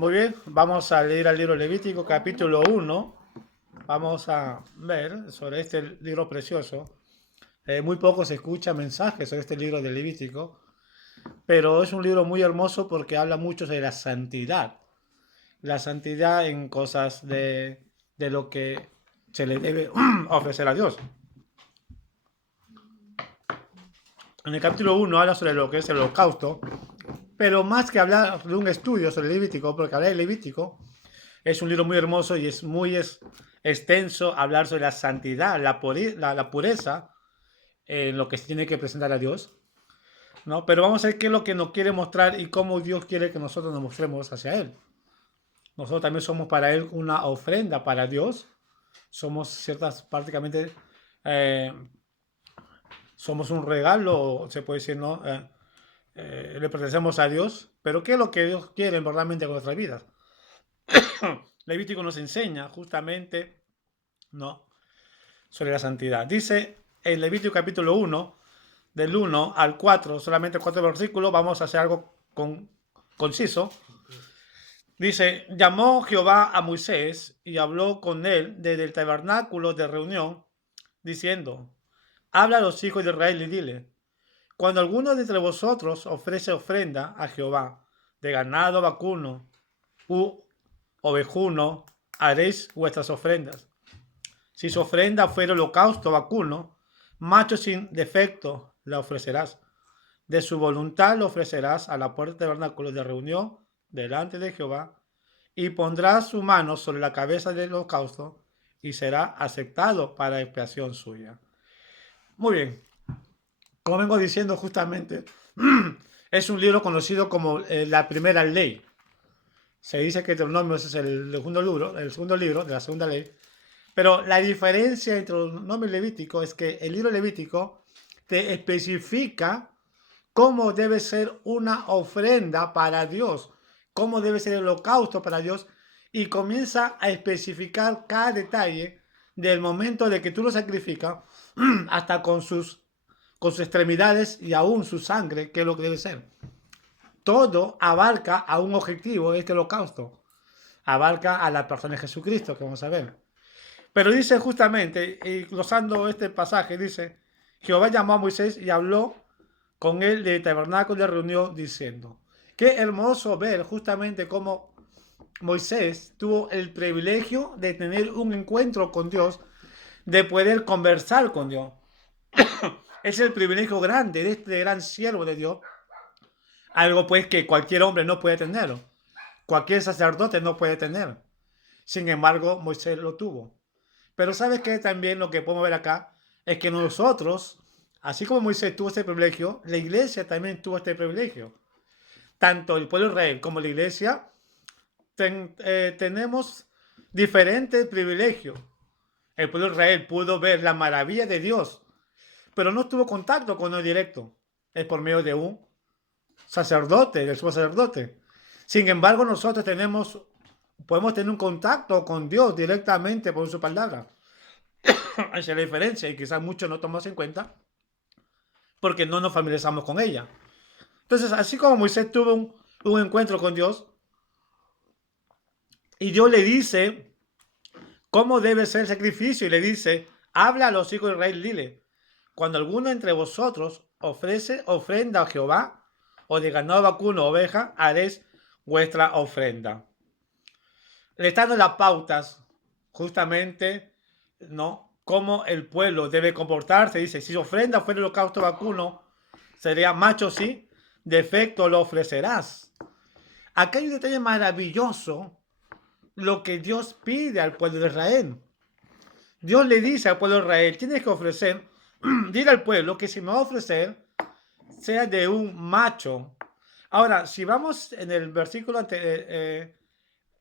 Muy bien, vamos a leer al libro Levítico, capítulo 1. Vamos a ver sobre este libro precioso. Muy poco se escucha mensajes sobre este libro de Levítico, pero es un libro muy hermoso porque habla mucho de la santidad. La santidad en cosas de lo que se le debe ofrecer a Dios. En el capítulo 1 habla sobre lo que es el holocausto, pero más que hablar de un estudio sobre Levítico, porque hablar de Levítico es un libro muy hermoso y es muy extenso hablar sobre la santidad, la pureza en lo que se tiene que presentar a Dios, ¿no? Pero vamos a ver qué es lo que nos quiere mostrar y cómo Dios quiere que nosotros nos mostremos hacia Él. Nosotros también somos para Él una ofrenda para Dios. Somos ciertas, prácticamente, eh, somos un regalo, se puede decir, ¿no? Le pertenecemos a Dios, pero ¿qué es lo que Dios quiere verdaderamente con nuestras vidas? Levítico nos enseña justamente, ¿no?, sobre la santidad. Dice en Levítico capítulo 1, del 1 al 4, solamente 4 versículos, vamos a hacer algo conciso. Dice, llamó Jehová a Moisés y habló con él desde el tabernáculo de reunión, diciendo, habla a los hijos de Israel y dile, cuando alguno de entre vosotros ofrece ofrenda a Jehová de ganado vacuno u ovejuno, haréis vuestras ofrendas. Si su ofrenda fuera holocausto vacuno, macho sin defecto la ofrecerás. De su voluntad lo ofrecerás a la puerta del tabernáculo de reunión delante de Jehová, y pondrás su mano sobre la cabeza del holocausto, y será aceptado para expiación suya. Muy bien, como vengo diciendo justamente, es un libro conocido como la primera ley. Se dice que Deuteronomios es el segundo libro de la segunda ley. Pero la diferencia entre los nombres levíticos es que el libro levítico te especifica cómo debe ser una ofrenda para Dios, cómo debe ser el holocausto para Dios, y comienza a especificar cada detalle del momento de que tú lo sacrificas hasta con sus extremidades y aún su sangre, que es lo que debe ser. Todo abarca a un objetivo, este holocausto. Abarca a la persona de Jesucristo, que vamos a ver. Pero dice justamente, y glosando este pasaje, dice, Jehová llamó a Moisés y habló con él de tabernáculo de reunión diciendo, qué hermoso ver justamente cómo Moisés tuvo el privilegio de tener un encuentro con Dios, de poder conversar con Dios. Es el privilegio grande de este gran siervo de Dios, algo pues que cualquier hombre no puede tener, cualquier sacerdote no puede tener. Sin embargo, Moisés lo tuvo. Pero ¿sabes qué? También lo que podemos ver acá es que nosotros, así como Moisés tuvo este privilegio, la iglesia también tuvo este privilegio. Tanto el pueblo de Israel como la iglesia tenemos diferentes privilegios. El pueblo de Israel pudo ver la maravilla de Dios, pero no tuvo contacto con Dios directo. Es por medio de un sacerdote, del sumo sacerdote. Sin embargo, nosotros podemos tener un contacto con Dios directamente por su palabra. Esa es la diferencia y quizás muchos no tomamos en cuenta porque no nos familiarizamos con ella. Entonces, así como Moisés tuvo un encuentro con Dios y Dios le dice cómo debe ser el sacrificio y le dice, habla a los hijos de Israel, dile, cuando alguno entre vosotros ofrece ofrenda a Jehová o de ganado vacuno o oveja, haréis vuestra ofrenda. Le está dando las pautas justamente, ¿no?, cómo el pueblo debe comportarse. Dice, si su ofrenda fuera el holocausto vacuno, sería macho sí, defecto lo ofrecerás. Acá hay un detalle maravilloso, lo que Dios pide al pueblo de Israel. Dios le dice al pueblo de Israel, tienes que ofrecer, dile al pueblo que si me va a ofrecer, sea de un macho. Ahora, si vamos en el versículo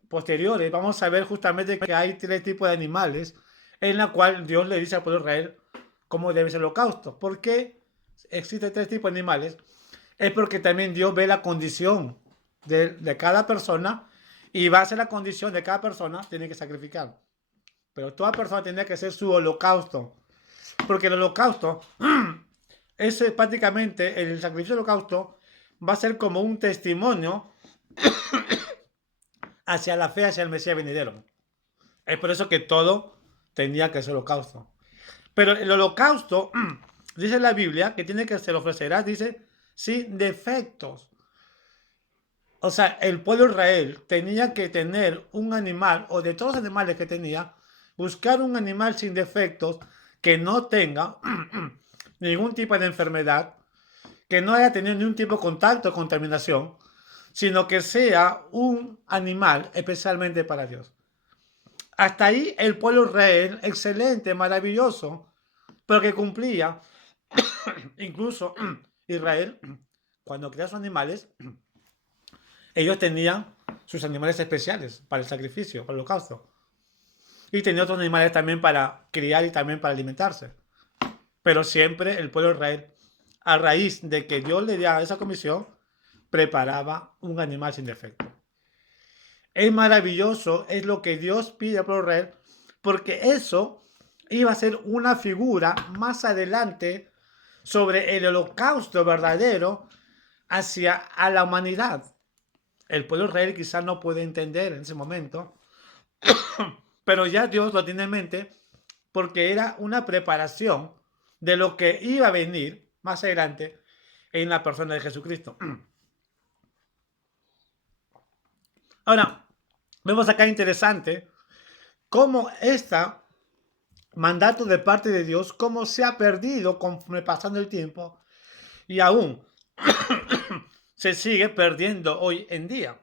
posteriores, vamos a ver justamente que hay 3 tipos de animales en la cual Dios le dice al pueblo de Israel cómo debe ser el holocausto. ¿Por qué existen 3 tipos de animales? Es porque también Dios ve la condición de cada persona y base la condición de cada persona tiene que sacrificar. Pero toda persona tiene que hacer su holocausto. Porque el holocausto, eso es prácticamente, el sacrificio del holocausto va a ser como un testimonio hacia la fe, hacia el Mesías venidero. Es por eso que todo tenía que ser holocausto. Pero el holocausto, dice la Biblia, que tiene que ser ofrecerás, dice, sin defectos. O sea, el pueblo de Israel tenía que tener un animal, o de todos los animales que tenía, buscar un animal sin defectos, que no tenga ningún tipo de enfermedad, que no haya tenido ningún tipo de contacto o contaminación, sino que sea un animal especialmente para Dios. Hasta ahí el pueblo de Israel, excelente, maravilloso, pero que cumplía. Incluso Israel, cuando crea sus animales, ellos tenían sus animales especiales para el sacrificio, para el holocausto. Y tenía otros animales también para criar y también para alimentarse. Pero siempre el pueblo de Israel, a raíz de que Dios le diera esa comisión, preparaba un animal sin defecto. Es maravilloso, es lo que Dios pide al pueblo de Israel, porque eso iba a ser una figura más adelante sobre el holocausto verdadero hacia a la humanidad. El pueblo de Israel quizás no puede entender en ese momento, pero ya Dios lo tiene en mente porque era una preparación de lo que iba a venir más adelante en la persona de Jesucristo. Ahora, vemos acá interesante cómo este mandato de parte de Dios, cómo se ha perdido conforme pasando el tiempo y aún se sigue perdiendo hoy en día.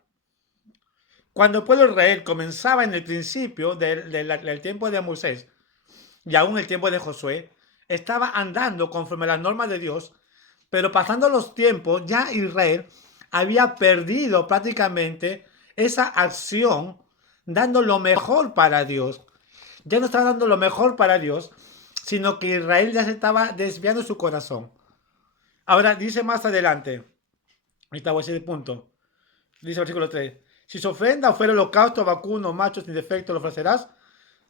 Cuando el pueblo de Israel comenzaba en el principio del tiempo de Moisés y aún el tiempo de Josué, estaba andando conforme a las normas de Dios, pero pasando los tiempos ya Israel había perdido prácticamente esa acción dando lo mejor para Dios. Ya no estaba dando lo mejor para Dios, sino que Israel ya se estaba desviando su corazón. Ahora dice más adelante, ahorita voy a decir el punto, dice el versículo 3, si su ofrenda fuera holocausto, vacuno, macho sin defecto, lo ofrecerás,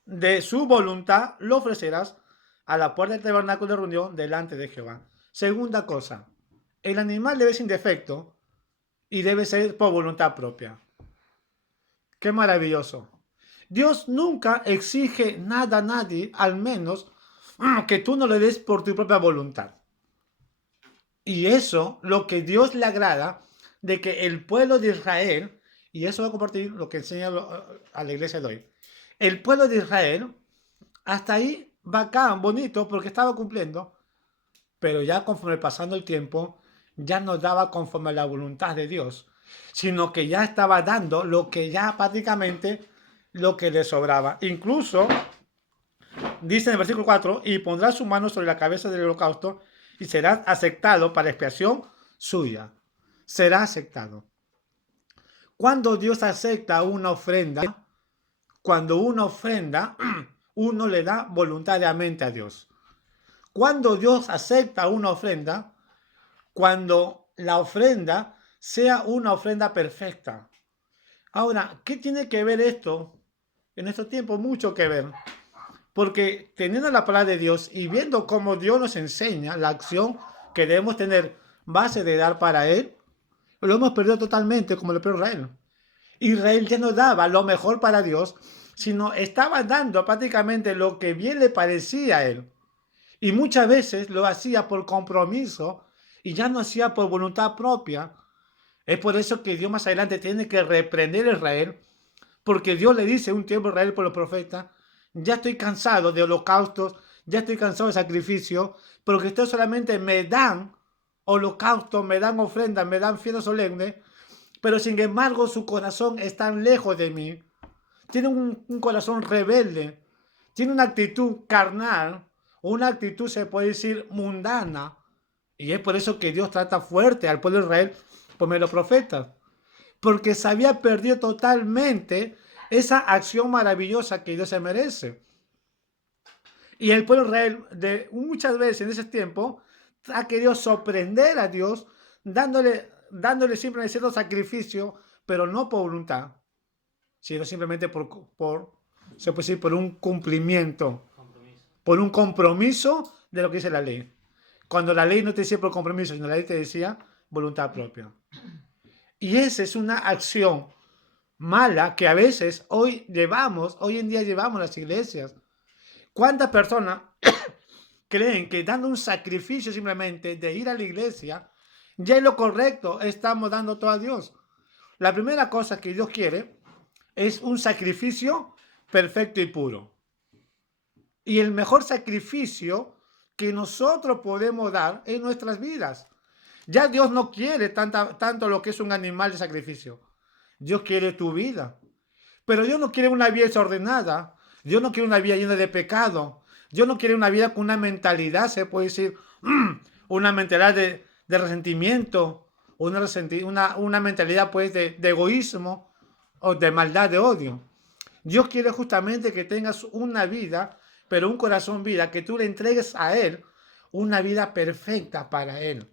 de su voluntad lo ofrecerás a la puerta del tabernáculo de reunión delante de Jehová. Segunda cosa, el animal debe ser sin defecto y debe ser por voluntad propia. Qué maravilloso. Dios nunca exige nada a nadie, al menos que tú no le des por tu propia voluntad. Y eso, lo que Dios le agrada, de que el pueblo de Israel, y eso va a compartir lo que enseña a la iglesia de hoy, el pueblo de Israel, hasta ahí bacán, bonito, porque estaba cumpliendo, pero ya conforme pasando el tiempo, ya no daba conforme a la voluntad de Dios, sino que ya estaba dando lo que ya prácticamente lo que le sobraba. Incluso dice en el versículo 4, y pondrá su mano sobre la cabeza del holocausto y será aceptado para expiación suya. Será aceptado. Cuando Dios acepta una ofrenda, cuando una ofrenda, uno le da voluntariamente a Dios. Cuando Dios acepta una ofrenda, cuando la ofrenda sea una ofrenda perfecta. Ahora, ¿qué tiene que ver esto? En estos tiempos, mucho que ver. Porque teniendo la palabra de Dios y viendo cómo Dios nos enseña la acción que debemos tener base de dar para Él, lo hemos perdido totalmente como lo perdió Israel. Israel ya no daba lo mejor para Dios, sino estaba dando prácticamente lo que bien le parecía a Él. Y muchas veces lo hacía por compromiso y ya no hacía por voluntad propia. Es por eso que Dios más adelante tiene que reprender a Israel, porque Dios le dice un tiempo a Israel por los profetas, ya estoy cansado de holocaustos, ya estoy cansado de sacrificio, porque ustedes solamente me dan holocaustos, me dan ofrendas, me dan fiestas solemnes, pero sin embargo su corazón está lejos de mí. Tiene un corazón rebelde, tiene una actitud carnal, una actitud se puede decir mundana, y es por eso que Dios trata fuerte al pueblo de Israel por medio de los profetas, porque se había perdido totalmente esa acción maravillosa que Dios se merece. Y el pueblo de Israel muchas veces en ese tiempo ha querido sorprender a Dios dándole simplemente cierto sacrificio, pero no por voluntad, sino simplemente se puede decir, por un cumplimiento, por un compromiso de lo que dice la ley. Cuando la ley no te decía por compromiso, sino la ley te decía voluntad propia. Y esa es una acción mala que a veces hoy en día llevamos las iglesias. ¿Cuántas personas creen que dando un sacrificio simplemente de ir a la iglesia ya es lo correcto, estamos dando todo a Dios? La primera cosa que Dios quiere es un sacrificio perfecto y puro. Y el mejor sacrificio que nosotros podemos dar en nuestras vidas. Ya Dios no quiere tanto lo que es un animal de sacrificio. Dios quiere tu vida. Pero Dios no quiere una vida desordenada. Dios no quiere una vida llena de pecado. Dios no quiere una vida con una mentalidad, se puede decir, una mentalidad de resentimiento, una mentalidad pues de egoísmo o de maldad, de odio. Dios quiere justamente que tengas una vida, pero un corazón vida, que tú le entregues a Él una vida perfecta para Él.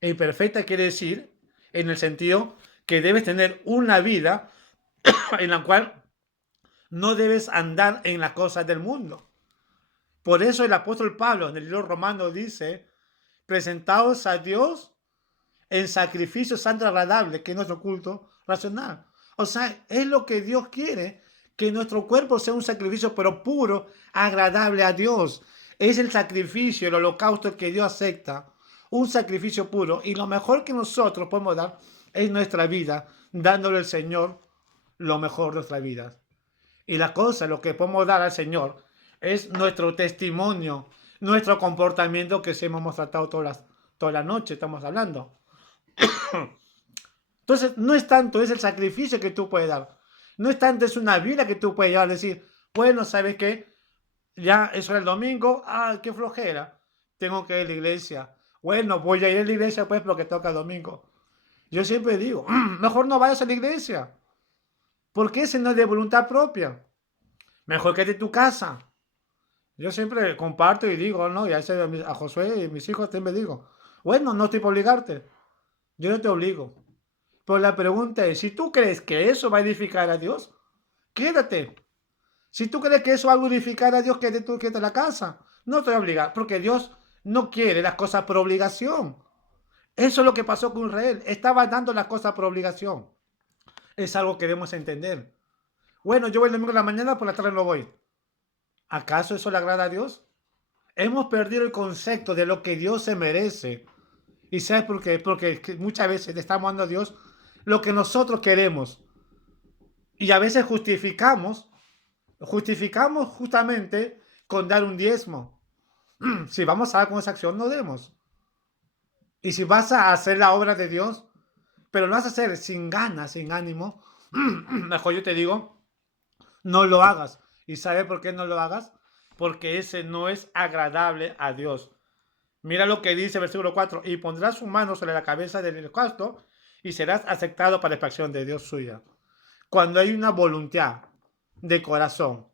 Y perfecta quiere decir en el sentido que debes tener una vida en la cual no debes andar en las cosas del mundo. Por eso el apóstol Pablo en el libro romano dice, presentaos a Dios en sacrificio santo agradable, que es nuestro culto racional. O sea, es lo que Dios quiere, que nuestro cuerpo sea un sacrificio, pero puro, agradable a Dios. Es el sacrificio, el holocausto que Dios acepta, un sacrificio puro. Y lo mejor que nosotros podemos dar es nuestra vida, dándole al Señor lo mejor de nuestra vida. Y la cosa, lo que podemos dar al Señor, es nuestro testimonio, nuestro comportamiento que siempre hemos tratado toda la noche, estamos hablando. Entonces, no es tanto, es el sacrificio que tú puedes dar. No es tanto, es una vida que tú puedes llevar, decir, bueno, ¿sabes qué? Ya es hora el domingo, qué flojera, tengo que ir a la iglesia. Bueno, voy a ir a la iglesia pues porque toca el domingo. Yo siempre digo, mejor no vayas a la iglesia, porque ese no es de voluntad propia. Mejor quédate en tu casa. Yo siempre comparto y digo, ¿no? Y a Josué y mis hijos también me digo, bueno, no estoy por obligarte, yo no te obligo. Pero la pregunta es, si tú crees que eso va a edificar a Dios, quédate. Si tú crees que eso va a glorificar a Dios, quédate en la casa. No te voy a obligar, porque Dios no quiere las cosas por obligación. Eso es lo que pasó con Israel. Estaba dando las cosas por obligación. Es algo que debemos entender. Bueno, yo voy el domingo en la mañana, por la tarde no voy. ¿Acaso eso le agrada a Dios? Hemos perdido el concepto de lo que Dios se merece. ¿Y sabes por qué? Porque muchas veces le estamos dando a Dios lo que nosotros queremos. Y a veces justificamos justamente con dar un diezmo. Si vamos a dar con esa acción, no demos. Y si vas a hacer la obra de Dios, pero lo vas a hacer sin ganas, sin ánimo, mejor yo te digo, no lo hagas. ¿Y sabes por qué no lo hagas? Porque ese no es agradable a Dios. Mira lo que dice el versículo 4, y pondrás su mano sobre la cabeza del holocausto y serás aceptado para la expiación de Dios suya. Cuando hay una voluntad de corazón,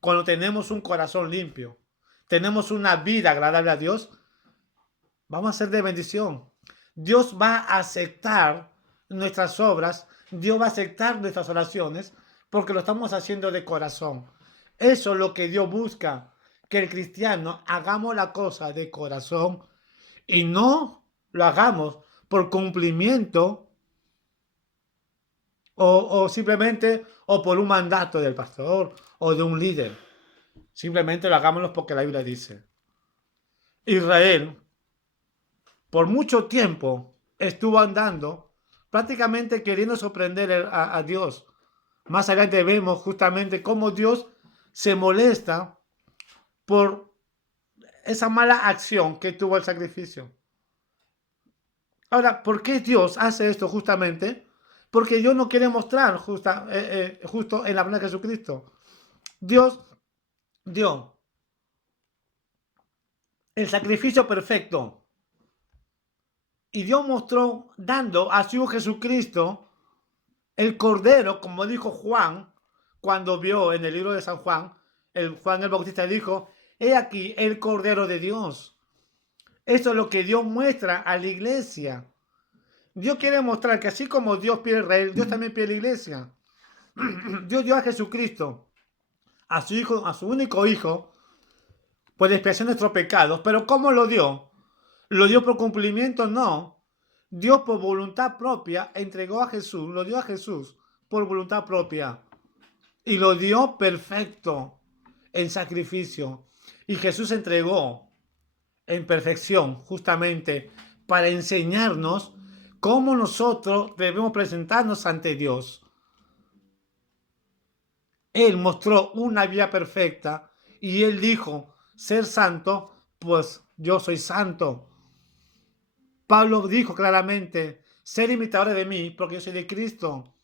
cuando tenemos un corazón limpio, tenemos una vida agradable a Dios, vamos a ser de bendición. Dios va a aceptar nuestras obras, Dios va a aceptar nuestras oraciones, porque lo estamos haciendo de corazón. Eso es lo que Dios busca, que el cristiano hagamos la cosa de corazón y no lo hagamos por cumplimiento o simplemente o por un mandato del pastor o de un líder. Simplemente lo hagamos porque la Biblia dice. Israel por mucho tiempo estuvo andando prácticamente queriendo sorprender a Dios. Más adelante vemos justamente cómo Dios se molesta por esa mala acción que tuvo el sacrificio. Ahora, ¿por qué Dios hace esto justamente? Porque Dios no quiere mostrar justo en la persona de Jesucristo. Dios dio el sacrificio perfecto. Y Dios mostró dando a su Hijo Jesucristo el Cordero, como dijo Juan, cuando vio en el libro de San Juan, Juan el Bautista dijo, he aquí el Cordero de Dios. Esto es lo que Dios muestra a la iglesia. Dios quiere mostrar que así como Dios pide a Israel, Dios también pide a la iglesia. Dios dio a Jesucristo, a su Hijo, a su único Hijo, por expiación de nuestros pecados. Pero ¿cómo lo dio? ¿Lo dio por cumplimiento? No. Dios por voluntad propia entregó a Jesús, lo dio a Jesús por voluntad propia y lo dio perfecto en sacrificio. Y Jesús se entregó en perfección justamente para enseñarnos cómo nosotros debemos presentarnos ante Dios. Él mostró una vida perfecta y Él dijo, ser santo, pues yo soy santo. Pablo dijo claramente, ser imitadores de mí, porque yo soy de Cristo.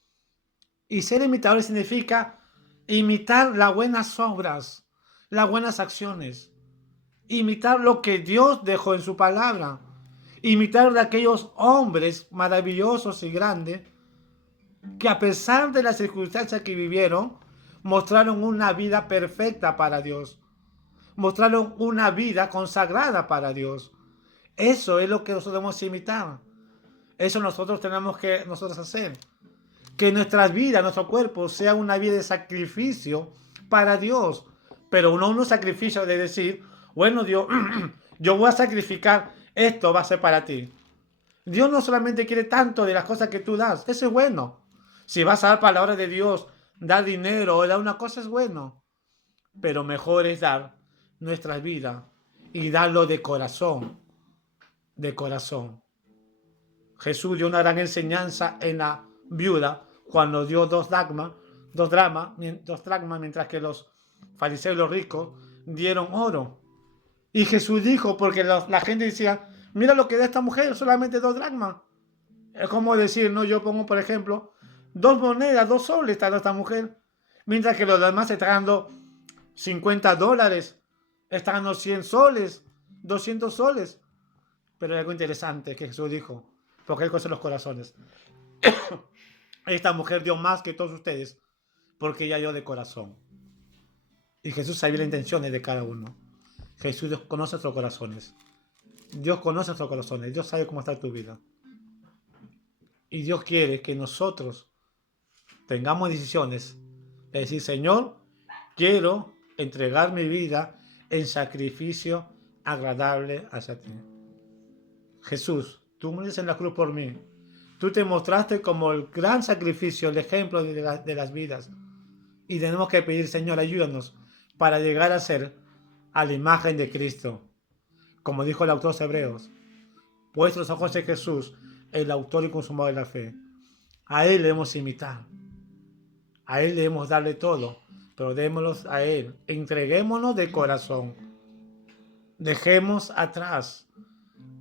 Y ser imitadores significa imitar las buenas obras, las buenas acciones. Imitar lo que Dios dejó en su palabra. Imitar de aquellos hombres maravillosos y grandes que a pesar de las circunstancias que vivieron, mostraron una vida perfecta para Dios. Mostraron una vida consagrada para Dios. Eso es lo que nosotros debemos imitar. Eso nosotros tenemos que hacer. Que nuestras vidas, nuestro cuerpo, sea una vida de sacrificio para Dios. Pero no un sacrificio de decir, bueno, Dios, yo voy a sacrificar, esto va a ser para ti. Dios no solamente quiere tanto de las cosas que tú das, eso es bueno. Si vas a dar palabra de Dios, dar dinero o dar una cosa es bueno. Pero mejor es dar nuestras vidas y darlo de corazón. De corazón. Jesús dio una gran enseñanza en la viuda cuando dio dos dracmas, mientras que los fariseos y los ricos dieron oro. Y Jesús dijo, porque la gente decía, mira lo que da esta mujer, solamente 2 dracmas. Es como decir, no, yo pongo, por ejemplo, 2 monedas, 2 soles está dando esta mujer, mientras que los demás están dando $50, están dando 100 soles, 200 soles. Pero hay algo interesante que Jesús dijo, porque Él conoce los corazones. Esta mujer dio más que todos ustedes, porque ella dio de corazón. Y Jesús sabía las intenciones de cada uno. Jesús conoce nuestros corazones. Dios conoce nuestros corazones. Dios sabe cómo está tu vida. Y Dios quiere que nosotros tengamos decisiones. Es decir, Señor, quiero entregar mi vida en sacrificio agradable hacia ti. Jesús, tú muriste en la cruz por mí. Tú te mostraste como el gran sacrificio, el ejemplo de las vidas. Y tenemos que pedir, Señor, ayúdanos para llegar a ser a la imagen de Cristo. Como dijo el autor de Hebreos, vuestros ojos en Jesús, el autor y consumador de la fe. A Él debemos imitar. A Él debemos darle todo, pero démoslos a Él. Entreguémonos de corazón. Dejemos atrás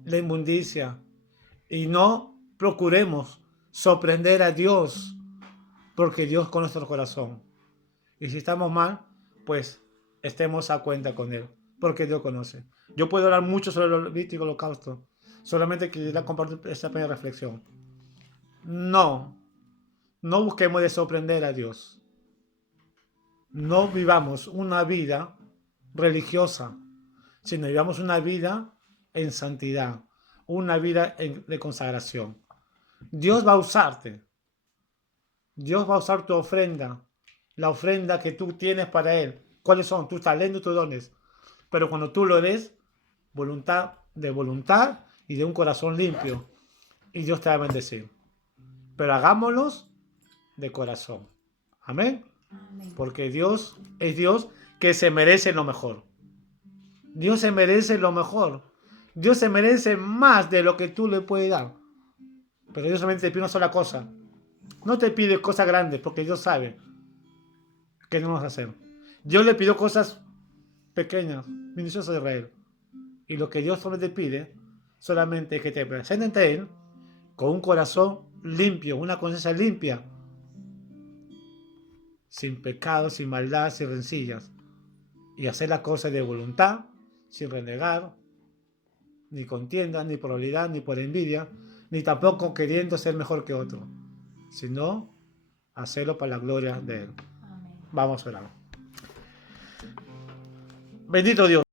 la inmundicia y no procuremos sorprender a Dios, porque Dios conoce nuestro corazón. Y si estamos mal, pues estemos a cuenta con Él, porque Dios conoce. Yo puedo hablar mucho sobre el Levítico y el Holocausto, solamente quería compartir esta pequeña reflexión. No busquemos de sorprender a Dios. No vivamos una vida religiosa, sino vivamos una vida en santidad, una vida de consagración. Dios va a usarte. Dios va a usar tu ofrenda, la ofrenda que tú tienes para Él. ¿Cuáles son? Tus talentos, tus dones. Pero cuando tú lo des, voluntad y de un corazón limpio. Y Dios te va a bendecir. Pero hagámoslos de corazón. Amén. Amén. Porque Dios es Dios que se merece lo mejor. Dios se merece lo mejor. Dios se merece más de lo que tú le puedes dar. Pero Dios solamente te pide una sola cosa. No te pide cosas grandes, porque Dios sabe que no vamos a hacer. Dios le pidió cosas pequeñas, minuciosas a Israel. Y lo que Dios solamente pide, solamente es que te presentes ante Él con un corazón limpio, una conciencia limpia, sin pecado, sin maldad, sin rencillas. Y hacer las cosas de voluntad, sin renegar, ni contienda, ni por habilidad, ni por envidia, ni tampoco queriendo ser mejor que otro, sino hacerlo para la gloria de Él. Amén. Vamos a orar. Bendito Dios.